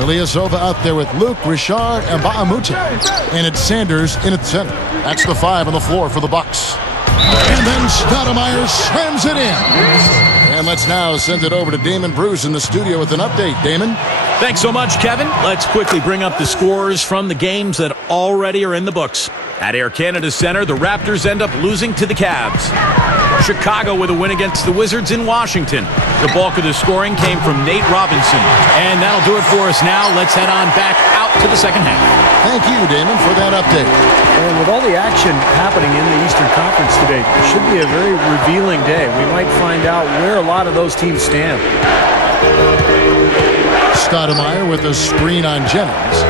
Ilyasova out there with Luke, Richard, and Baamute. And it's Sanders in at center. That's the 5 on the floor for the Bucks. And then Stoudemire slams it in. And let's now send it over to Damon Bruce in the studio with an update. Damon? Thanks so much, Kevin. Let's quickly bring up the scores from the games that already are in the books. At Air Canada Center, the Raptors end up losing to the Cavs. Chicago with a win against the Wizards in Washington. The bulk of the scoring came from Nate Robinson. And that'll do it for us now. Let's head on back out to the second half. Thank you, Damon, for that update. And with all the action happening in the Eastern Conference today, it should be a very revealing day. We might find out where a lot of those teams stand. Stoudemire with a screen on Jennings.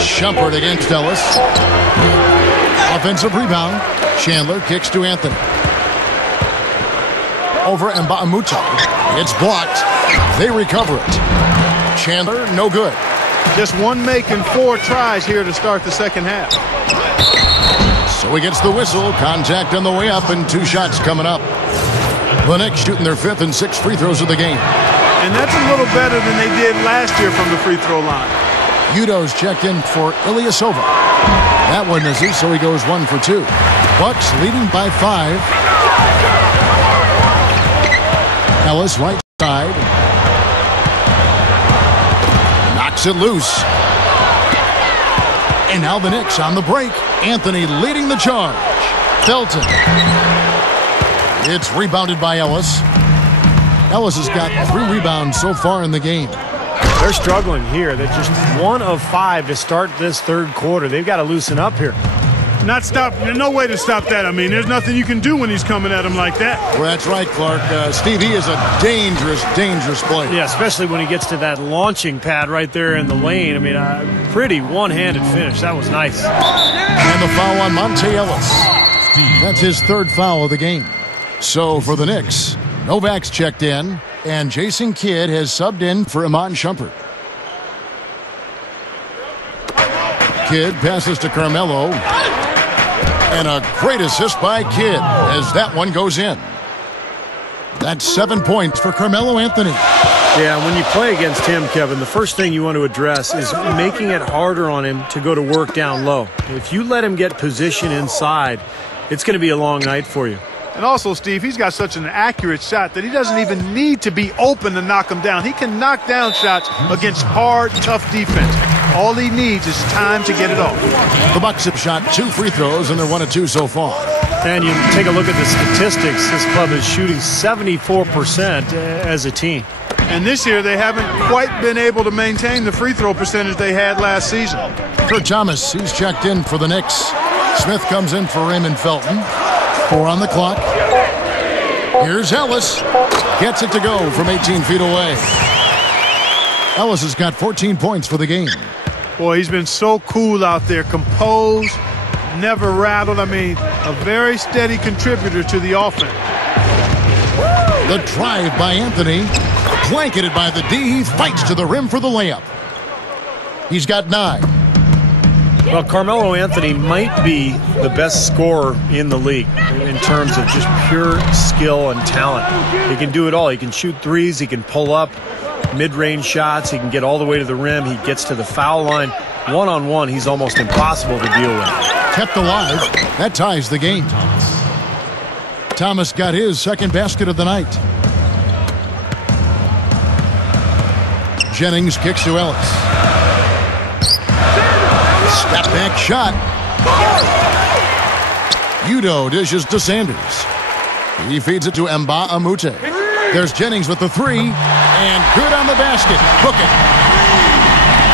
Shumpert against Ellis. Offensive rebound. Chandler kicks to Anthony. Over and Baamute. It's blocked. They recover it. Chandler, no good. Just one make and 4 tries here to start the second half. So he gets the whistle. Contact on the way up and 2 shots coming up. The Knicks shooting their 5th and 6th free throws of the game. And that's a little better than they did last year from the free throw line. Udo's checked in for Ilyasova. That one misses, so he goes 1 for 2. Bucks leading by 5. Ellis right side. Knocks it loose. And now the Knicks on the break. Anthony leading the charge. Felton. It's rebounded by Ellis. Ellis has got 3 rebounds so far in the game. They're struggling here. They're just 1 of 5 to start this third quarter. They've got to loosen up here. Not stop. There's no way to stop that. I mean, there's nothing you can do when he's coming at him like that. Well, that's right, Clark. Steve, he is a dangerous, dangerous player. Yeah, especially when he gets to that launching pad right there in the lane. I mean, pretty one-handed finish. That was nice. And the foul on Monte Ellis. That's his 3rd foul of the game. So for the Knicks, Novak's checked in, and Jason Kidd has subbed in for Iman Shumpert. Kidd passes to Carmelo. And a great assist by Kidd as that one goes in. That's 7 points for Carmelo Anthony. Yeah, when you play against him, Kevin, the first thing you want to address is making it harder on him to go to work down low. If you let him get position inside, it's going to be a long night for you. And also, Steve, he's got such an accurate shot that he doesn't even need to be open to knock him down. He can knock down shots against hard, tough defense. All he needs is time to get it off. The Bucks have shot 2 free throws, and they're 1 of 2 so far. And you take a look at the statistics. This club is shooting 74% as a team. And this year, they haven't quite been able to maintain the free throw percentage they had last season. Kurt Thomas, he's checked in for the Knicks. Smith comes in for Raymond Felton. 4 on the clock. Here's Ellis. Gets it to go from 18 feet away. Ellis has got 14 points for the game. Boy, he's been so cool out there. Composed, never rattled. I mean, a very steady contributor to the offense. The drive by Anthony. Blanketed by the D. He fights to the rim for the layup. He's got 9. Well, Carmelo Anthony might be the best scorer in the league in terms of just pure skill and talent. He can do it all. He can shoot threes. He can pull up mid-range shots. He can get all the way to the rim. He gets to the foul line. One-on-one, he's almost impossible to deal with. Kept alive. That ties the game. Thomas got his 2nd basket of the night. Jennings kicks to Ellis. Step back shot. Udo dishes to Sanders. He feeds it to Baamute. There's Jennings with the 3. And good on the basket. Hook it.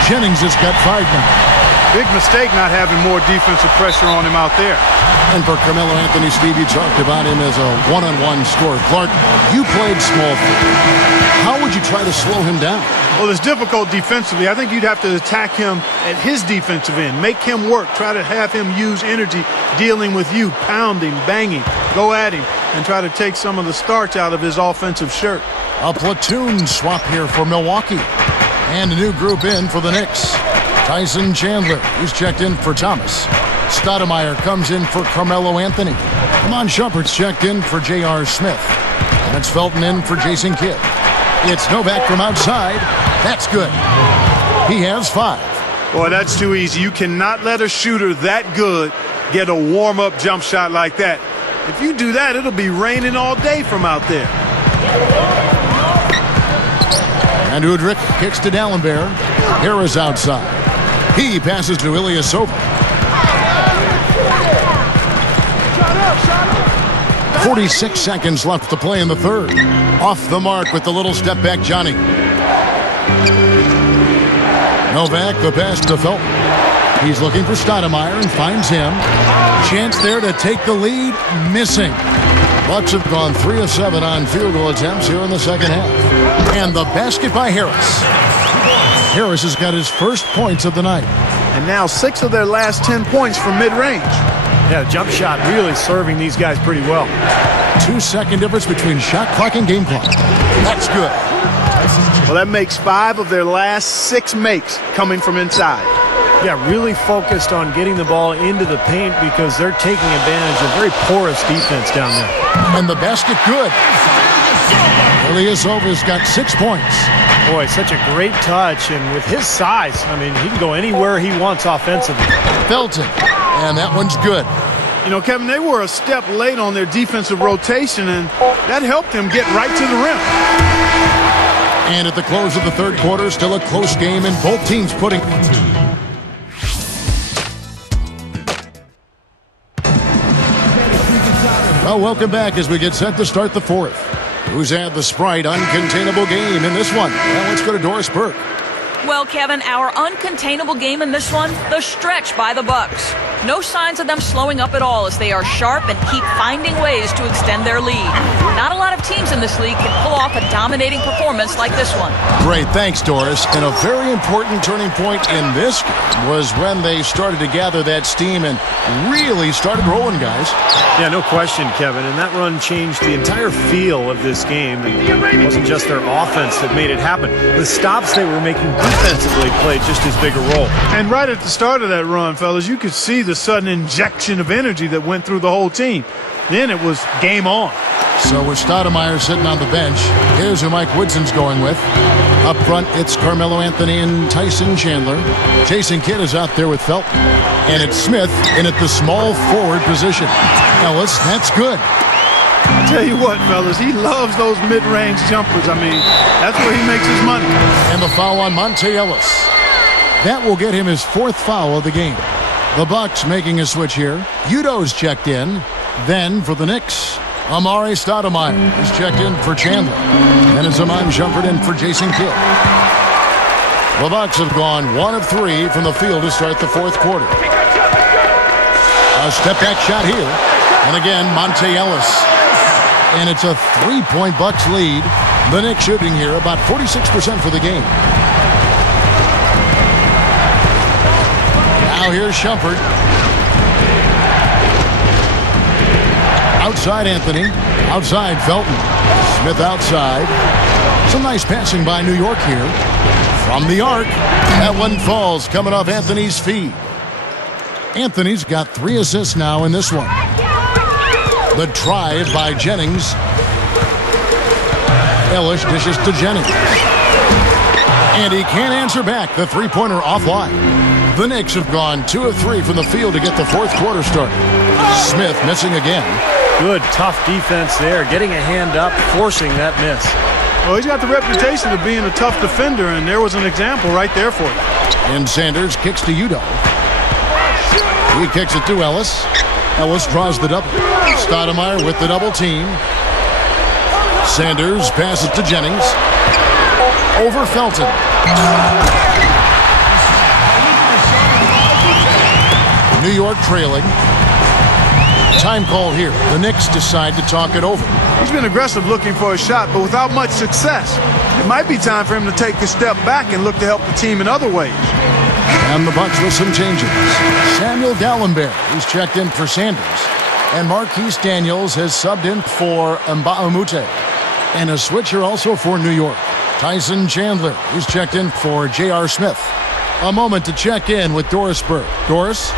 Jennings has got 5 now. Big mistake not having more defensive pressure on him out there. And for Carmelo Anthony, Steve, you talked about him as a one-on-one scorer. Clark, you played small forward. How would you try to slow him down? Well, it's difficult defensively. I think you'd have to attack him at his defensive end. Make him work. Try to have him use energy dealing with you, pounding, banging. Go at him and try to take some of the starch out of his offensive shirt. A platoon swap here for Milwaukee. And a new group in for the Knicks. Tyson Chandler, he's checked in for Thomas. Stoudemire comes in for Carmelo Anthony. Iman Shumpert's checked in for J.R. Smith. And it's Felton in for Jason Kidd. It's Novak from outside. That's good. He has 5. Boy, that's too easy. You cannot let a shooter that good get a warm-up jump shot like that. If you do that, it'll be raining all day from out there. And Udrich kicks to D'Alembert. Harris outside. He passes to Ilyasova. 46 seconds left to play in the third. Off the mark with the little step back, Johnny. Novak, the pass to Felton. He's looking for Stoudemire and finds him. Chance there to take the lead. Missing. Bucks have gone 3 of 7 on field goal attempts here in the second half. And the basket by Harris. Harris has got his first points of the night. And now 6 of their last 10 points from mid-range. Yeah, jump shot really serving these guys pretty well. 2-second difference between shot clock and game clock. That's good. Well, that makes 5 of their last 6 makes coming from inside. Yeah, really focused on getting the ball into the paint because they're taking advantage of very porous defense down there. And the basket good. Ilyasova's got 6 points. Boy, such a great touch, and with his size, I mean, he can go anywhere he wants offensively. Felton, and that one's good. You know, Kevin, they were a step late on their defensive rotation, and that helped them get right to the rim. And at the close of the third quarter, still a close game, and both teams putting... Well, welcome back as we get set to start the fourth. Who's had the Sprite uncontainable game in this one? Well, let's go to Doris Burke. Well, Kevin, our uncontainable game in this one, the stretch by the Bucks. No signs of them slowing up at all as they are sharp and keep finding ways to extend their lead. Not a lot of teams in this league can pull off a dominating performance like this one. Great, thanks, Doris. And a very important turning point in this game was when they started to gather that steam and really started rolling, guys. Yeah, no question, Kevin. And that run changed the entire feel of this game. It wasn't just their offense that made it happen. The stops they were making defensively played just as big a role. And right at the start of that run, fellas, you could see the sudden injection of energy that went through the whole team. Then it was game on. So with Stoudemire sitting on the bench, here's who Mike Woodson's going with. Up front, it's Carmelo Anthony and Tyson Chandler. Jason Kidd is out there with Felton. And it's Smith in at the small forward position. Ellis, that's good. I tell you what, fellas, he loves those mid-range jumpers. I mean, that's where he makes his money. And the foul on Monte Ellis. That will get him his 4th foul of the game. The Bucks making a switch here. Udo's checked in. Then for the Knicks, Amare Stoudemire is checked in for Chandler. And it's Iman Shumpert in for Jason Kidd. The Bucks have gone 1 of 3 from the field to start the fourth quarter. A step-back shot here. And again, Monte Ellis. And it's a 3-point Bucks lead. The Knicks shooting here about 46% for the game. Now here's Shumpert. Outside Anthony. Outside Felton. Smith outside. Some nice passing by New York here. From the arc. That one falls coming off Anthony's feet. Anthony's got 3 assists now in this one. The drive by Jennings. Ellis dishes to Jennings. And he can't answer back. The three-pointer offline. The Knicks have gone 2 of 3 from the field to get the fourth quarter started. Smith missing again. Good, tough defense there. Getting a hand up, forcing that miss. Well, he's got the reputation of being a tough defender, and there was an example right there for him. And Sanders kicks to Udo. He kicks it to Ellis. Ellis draws the double. Stoudemire with the double team. Sanders passes to Jennings. Over Felton. New York trailing. Time call here. The Knicks decide to talk it over. He's been aggressive looking for a shot, but without much success. It might be time for him to take a step back and look to help the team in other ways. And the Bucks with some changes. Samuel D'Alembert, who's checked in for Sanders. And Marquise Daniels has subbed in for Mbamute. And a switcher also for New York. Tyson Chandler, who's checked in for J.R. Smith. A moment to check in with Doris Burke. Doris?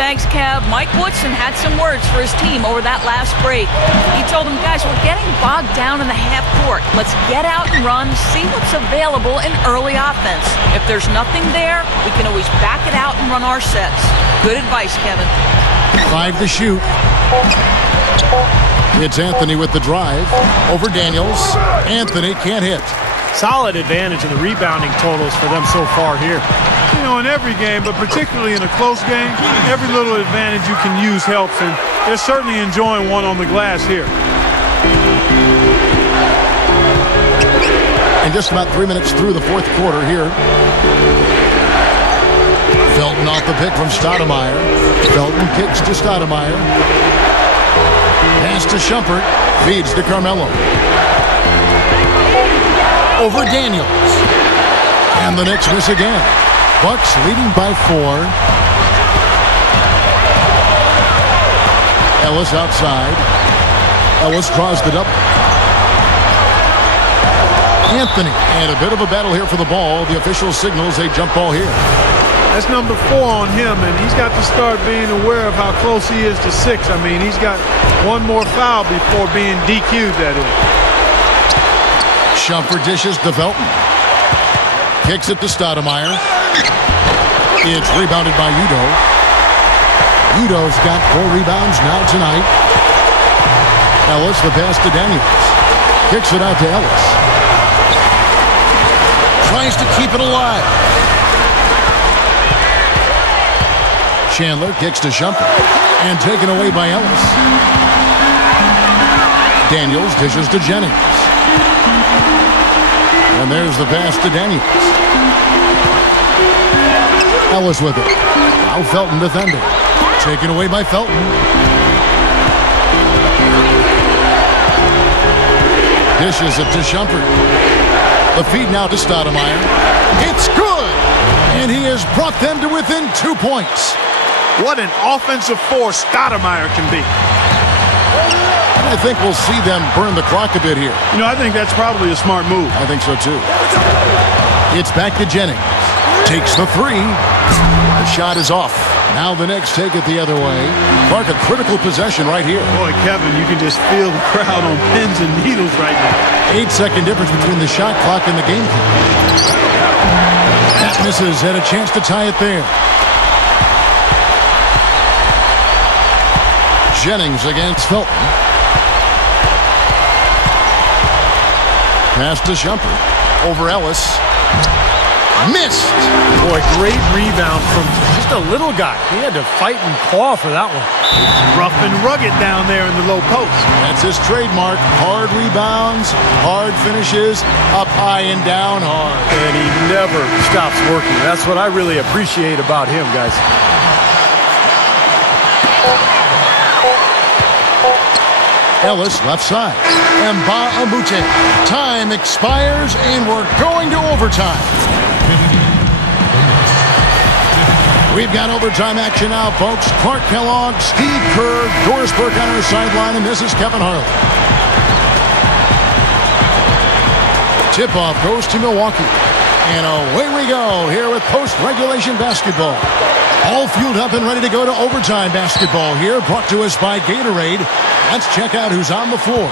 Thanks, Kev. Mike Woodson had some words for his team over that last break. He told them, guys, we're getting bogged down in the half court. Let's get out and run, see what's available in early offense. If there's nothing there, we can always back it out and run our sets. Good advice, Kevin. 5 to shoot. It's Anthony with the drive over Daniels. Anthony can't hit. Solid advantage in the rebounding totals for them so far here. You know, in every game, but particularly in a close game, every little advantage you can use helps, and they're certainly enjoying one on the glass here. And just about 3 minutes through the fourth quarter here. Felton off the pick from Stoudemire. Felton kicks to Stoudemire. Pass to Shumpert. Feeds to Carmelo. Over Daniels. And the Knicks miss again. Bucks leading by 4. Ellis outside. Ellis draws the double. Anthony. And a bit of a battle here for the ball. The official signals a jump ball here. That's number 4 on him, and he's got to start being aware of how close he is to 6. I mean, he's got one more foul before being DQ'd, that is. Shumpert dishes to Felton. Kicks it to Stoudemire. It's rebounded by Udo. Udo's got 4 rebounds now tonight. Ellis, the pass to Daniels. Kicks it out to Ellis. Tries to keep it alive. Chandler kicks to Shumpert. And taken away by Ellis. Daniels dishes to Jennings. And there's the pass to Daniels. Ellis with it. Now Felton defending. Taken away by Felton. Dishes it to Shumpert. The feed now to Stoudemire. It's good! And he has brought them to within 2 points. What an offensive force Stoudemire can be. And I think we'll see them burn the clock a bit here. You know, I think that's probably a smart move. I think so, too. It's back to Jennings. Takes the 3. The shot is off. Now the Knicks take it the other way. Mark, a critical possession right here. Boy, Kevin, you can just feel the crowd on pins and needles right now. 8-second difference between the shot clock and the game clock. That misses. Had a chance to tie it there. Jennings against Felton. Pass to Shumpert. Over Ellis. Missed. Boy, great rebound from just a little guy. He had to fight and claw for that one. Rough and rugged down there in the low post. That's his trademark. Hard rebounds, hard finishes, up high and down hard. And he never stops working. That's what I really appreciate about him, guys. Ellis left side. Mbah-a-Moute. Time expires and we're going to overtime. We've got overtime action now, folks. Clark Kellogg, Steve Kerr, Doris Burke on our sideline, and this is Kevin Harlan. Tip-off goes to Milwaukee. And away we go here with post-regulation basketball. All fueled up and ready to go to overtime basketball here, brought to us by Gatorade. Let's check out who's on the floor.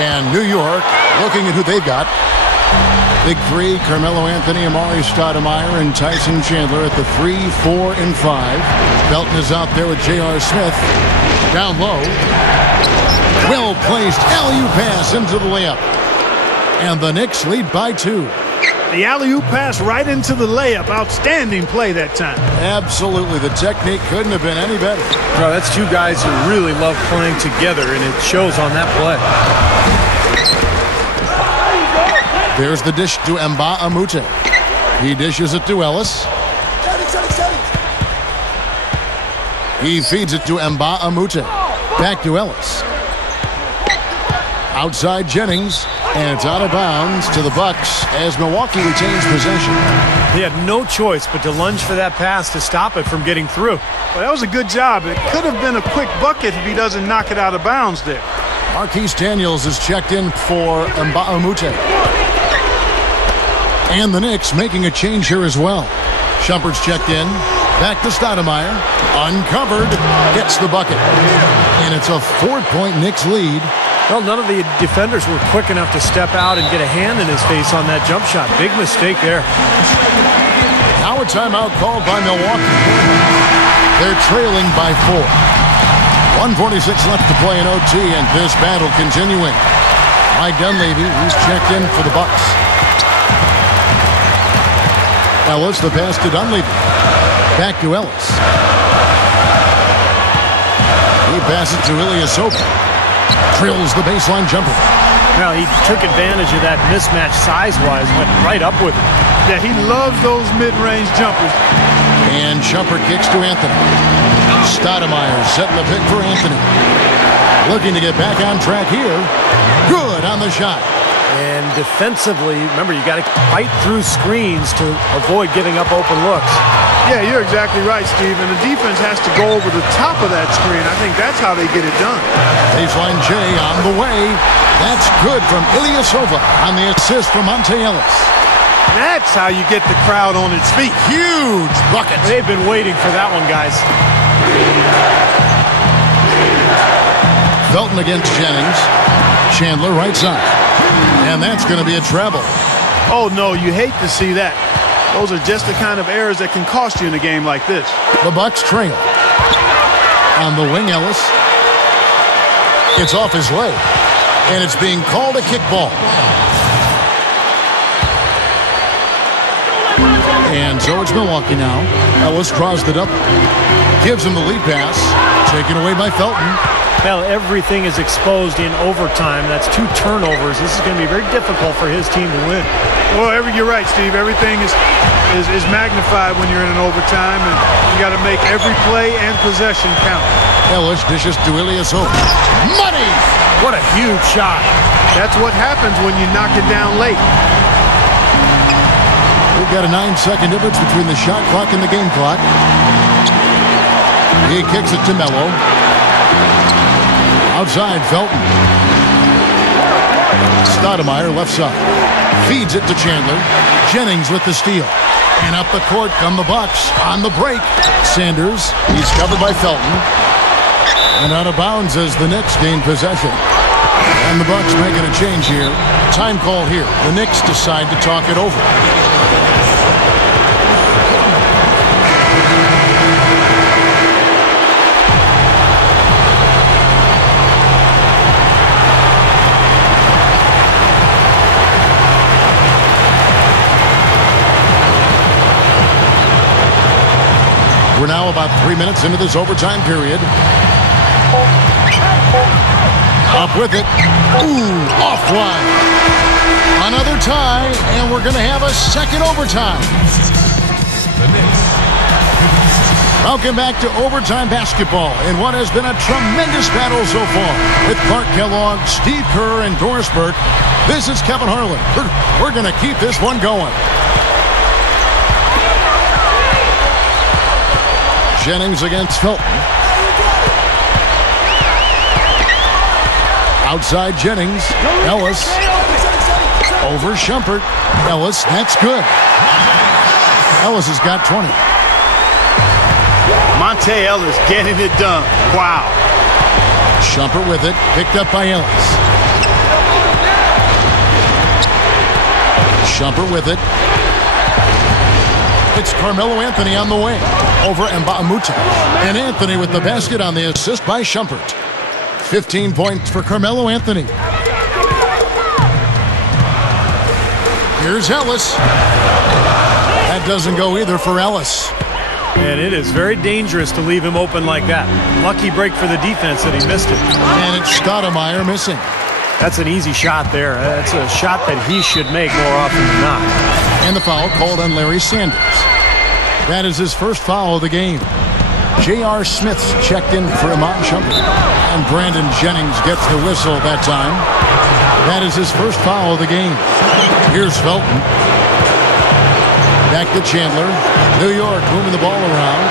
And New York, looking at who they've got. Big 3, Carmelo Anthony, Amari Stoudemire, and Tyson Chandler at the 3, 4, and 5. Felton is out there with J.R. Smith. Down low. Well-placed alley-oop pass into the layup. And the Knicks lead by 2. The alley-oop pass right into the layup. Outstanding play that time. Absolutely. The technique couldn't have been any better. Well, that's two guys who really love playing together, and it shows on that play. There's the dish to Mbah-a-Moute. He dishes it to Ellis. He feeds it to Mbah-a-Moute. Back to Ellis. Outside Jennings. And it's out of bounds to the Bucks as Milwaukee retains possession. He had no choice but to lunge for that pass to stop it from getting through. Well, that was a good job. It could have been a quick bucket if he doesn't knock it out of bounds there. Marquise Daniels is checked in for Mbah-a-Moute. And the Knicks making a change here as well. Shumpert's checked in. Back to Stoudemire. Uncovered. Gets the bucket. And it's a 4-point Knicks lead. Well, none of the defenders were quick enough to step out and get a hand in his face on that jump shot. Big mistake there. Now a timeout called by Milwaukee. They're trailing by 4. 1:46 left to play in OT, and this battle continuing. Mike Dunleavy, who's checked in for the Bucks. Ellis, the pass to Dunleavy. Back to Ellis. He passes to Ilyasova. Drills the baseline jumper. Well, he took advantage of that mismatch size-wise, went right up with it. Yeah, he loves those mid-range jumpers. And jumper kicks to Anthony. Stoudemire setting the pick for Anthony. Looking to get back on track here. Good on the shot. And defensively, remember, you got to fight through screens to avoid giving up open looks. Yeah, you're exactly right, Steve. And the defense has to go over the top of that screen. I think that's how they get it done. Baseline J on the way. That's good from Ilyasova on the assist from Monte Ellis. That's how you get the crowd on its feet. Huge bucket. They've been waiting for that one, guys. Felton against Jennings. Chandler right side. And that's going to be a treble. Oh, no, you hate to see that. Those are just the kind of errors that can cost you in a game like this. The Bucks trail. On the wing, Ellis. It's off his leg. And it's being called a kickball. And so it's Milwaukee now. Ellis draws the double. Gives him the lead pass. Taken away by Felton. Well, everything is exposed in overtime. That's 2 turnovers. This is going to be very difficult for his team to win. Well, you're right, Steve. Everything is magnified when you're in an overtime, and you got to make every play and possession count. Ellis dishes to Ilyasova. Money! What a huge shot. That's what happens when you knock it down late. We've got a 9-second difference between the shot clock and the game clock. He kicks it to Melo. Outside, Felton. Stoudemire left side. Feeds it to Chandler. Jennings with the steal. And up the court come the Bucks on the break. Sanders, he's covered by Felton. And out of bounds as the Knicks gain possession. And the Bucks making a change here. Time call here. The Knicks decide to talk it over. We're now about 3 minutes into this overtime period. Up with it. Ooh, offline. Another tie, and we're going to have a second overtime. Welcome back to overtime basketball in what has been a tremendous battle so far with Clark Kellogg, Steve Kerr, and Doris Burke. This is Kevin Harlan. We're going to keep this one going. Jennings against Felton. Outside Jennings. Ellis. Over Shumpert. Ellis, that's good. Ellis has got 20. Monte Ellis getting it done. Wow. Shumpert with it. Picked up by Ellis. Shumpert with it. It's Carmelo Anthony on the wing. Over Mbamute. And Anthony with the basket on the assist by Shumpert. 15 points for Carmelo Anthony. Here's Ellis. That doesn't go either for Ellis. And it is very dangerous to leave him open like that. Lucky break for the defense that he missed it. And it's Stoudemire missing. That's an easy shot there. That's a shot that he should make more often than not. And the foul called on Larry Sanders. That is his first foul of the game. J.R. Smith's checked in for Iman Shumpert. And Brandon Jennings gets the whistle that time. That is his first foul of the game. Here's Felton. Back to Chandler. New York moving the ball around.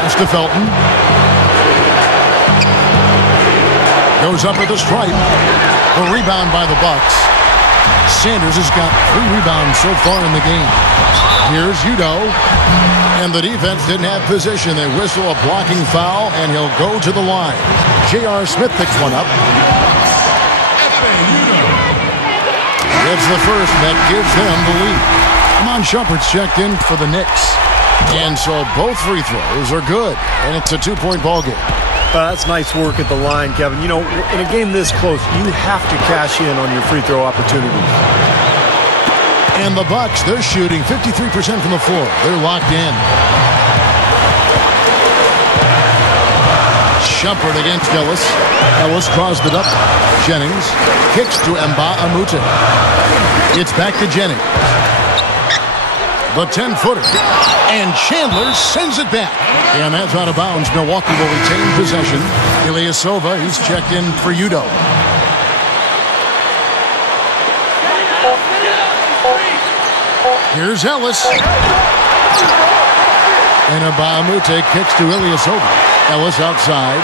Pass to Felton. Goes up with a stripe. A rebound by the Bucks. Sanders has got 3 rebounds so far in the game. Here's Udo. And the defense didn't have position. They whistle a blocking foul, and he'll go to the line. J.R. Smith picks one up. It's the first that gives them the lead. Amon Shumpert's checked in for the Knicks. And so both free throws are good. And it's a 2-point ball game. That's nice work at the line, Kevin. You know, in a game this close, you have to cash in on your free throw opportunities. And the Bucks, they're shooting 53% from the floor. They're locked in. Shumpert against Ellis. Ellis draws it up. Jennings kicks to Mbah-a-Moute. It's back to Jennings. The 10-footer. And Chandler sends it back. And that's out of bounds. Milwaukee will retain possession. Ilyasova, he's checked in for Udo. Here's Ellis. And Mbah-a-Moute kicks to Ilyasova. Ellis outside.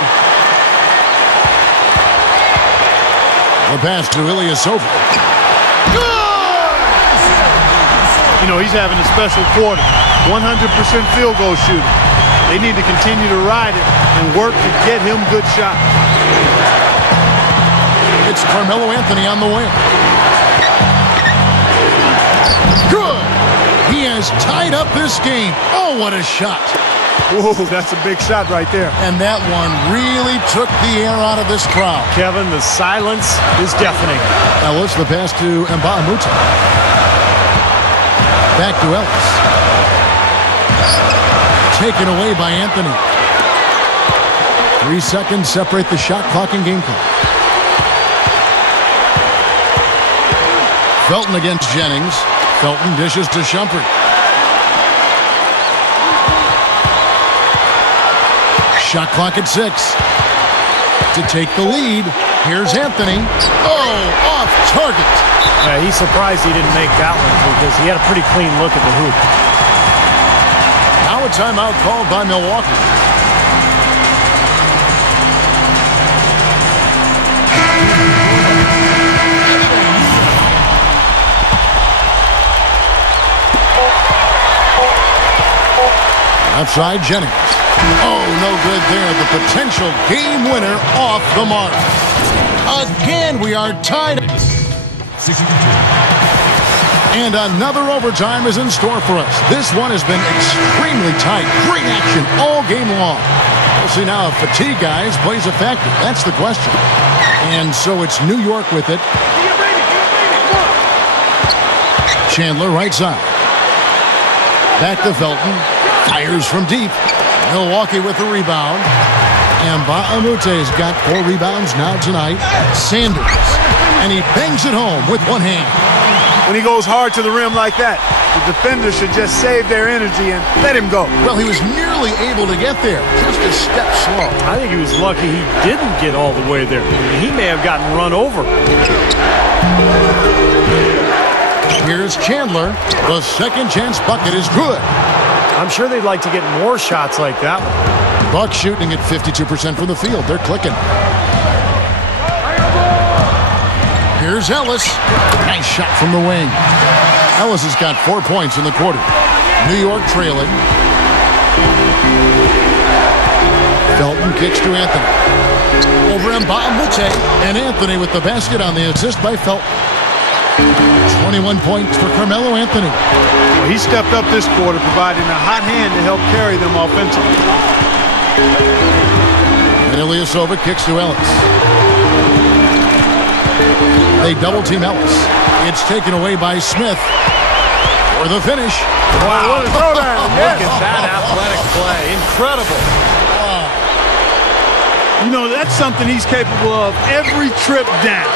The pass to Ilyasova. You know, he's having a special quarter. 100% field goal shooting. They need to continue to ride it and work to get him good shots. It's Carmelo Anthony on the wing. Good. He has tied up this game. Oh, what a shot. Whoa, that's a big shot right there. And that one really took the air out of this crowd. Kevin, the silence is deafening. Ellis, the pass to Mbah-a-Moute. Back to Ellis. Taken away by Anthony. 3 seconds separate the shot clock and game clock. Felton against Jennings. Felton dishes to Shumpert. Shot clock at 6. To take the lead, here's Anthony. Oh, off target. Yeah, he's surprised he didn't make that one because he had a pretty clean look at the hoop. Now a timeout called by Milwaukee. Outside Jennings. Oh, no good there. The potential game winner off the mark. Again, we are tied. And another overtime is in store for us. This one has been extremely tight. Great action all game long. We'll see now if fatigue, guys, plays a factor. That's the question. And so it's New York with it. Chandler right side. Back to Felton. Fires from deep. Milwaukee with the rebound. And Mbah-a-Moute's got 4 rebounds now tonight. Sanders. And he bangs it home with one hand. When he goes hard to the rim like that, the defender should just save their energy and let him go. Well, he was nearly able to get there. Just a step slow. I think he was lucky he didn't get all the way there. He may have gotten run over. Here's Chandler. The second chance bucket is good. I'm sure they'd like to get more shots like that one. Bucks shooting at 52% from the field. They're clicking. Here's Ellis. Nice shot from the wing. Ellis has got 4 points in the quarter. New York trailing. Felton kicks to Anthony. Over Mbah-a-Moute. And Anthony with the basket on the assist by Felton. 21 points for Carmelo Anthony. Well, he stepped up this quarter, providing a hot hand to help carry them offensively. And Ilyasova kicks to Ellis. They double-team Ellis. It's taken away by Smith for the finish. Wow, what a throwdown. Look at that athletic play. Incredible. You know, that's something he's capable of every trip down.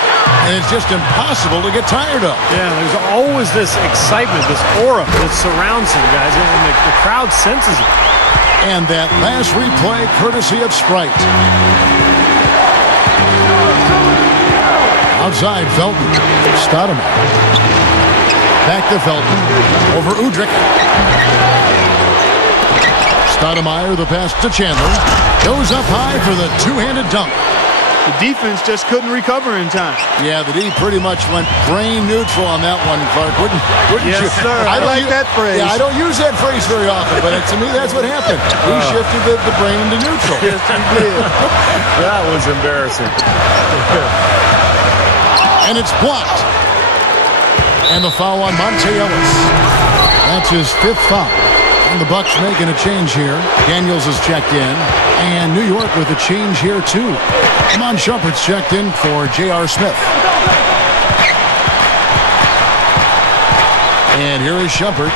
And it's just impossible to get tired of. Yeah, there's always this excitement, this aura that surrounds him, guys, and the crowd senses it. And that last replay courtesy of Sprite. Outside, Felton. Stoudemire. Back to Felton. Over Udrich. Stoudemire, the pass to Chandler. Goes up high for the two-handed dunk. The defense just couldn't recover in time. Yeah, the D pretty much went brain neutral on that one, Clark. Wouldn't Yes, you? sir. I like that phrase. Yeah, I don't use that phrase very often, but to me, that's what happened. He shifted the brain into neutral. Yes, he did. That was embarrassing. And it's blocked. And the foul on Monte Ellis. That's his 5th foul. And the Bucks making a change here. Daniels is checked in. And New York with a change here, too. Amon Shumpert's checked in for J.R. Smith. And here is Shumpert.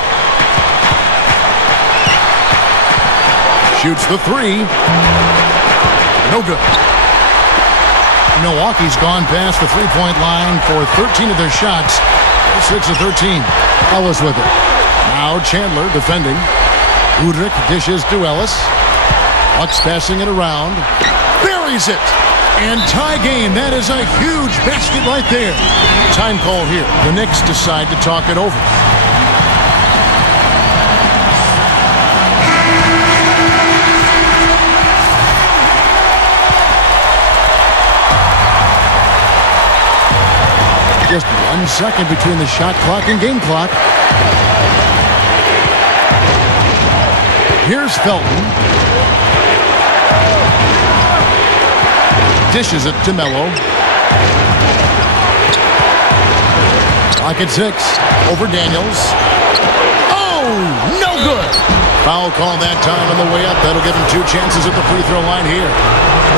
Shoots the 3. No good. Milwaukee's gone past the three-point line for 13 of their shots. 6 of 13. Ellis with it. Now Chandler defending. Udrich dishes to Ellis. Bucks passing it around. Buries it. And tie game. That is a huge basket right there. Time call here. The Knicks decide to talk it over. Just 1 second between the shot clock and game clock. Here's Felton. Dishes it to Melo. Clock at 6. Over Daniels. Oh, no good. Foul call that time on the way up. That'll give him 2 chances at the free throw line here.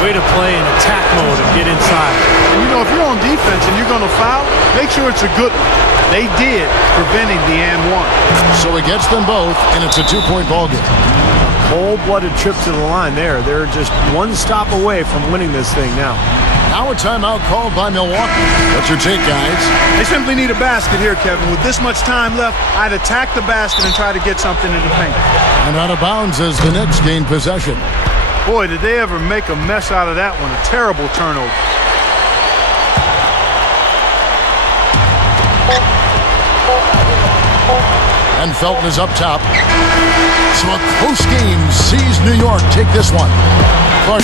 Way to play in attack mode and get inside. And you know, if you're on defense and you're going to foul, make sure it's a good one. They did, preventing the and one. So he gets them both, and it's a 2-point ball game. Cold-blooded trip to the line there. They're just 1 stop away from winning this thing now. Now a timeout called by Milwaukee. What's your take, guys? They simply need a basket here, Kevin. With this much time left, I'd attack the basket and try to get something in the paint. And out of bounds as the Knicks gain possession. Boy, did they ever make a mess out of that one. A terrible turnover. And Felton is up top. So a close game sees New York take this one. Clark.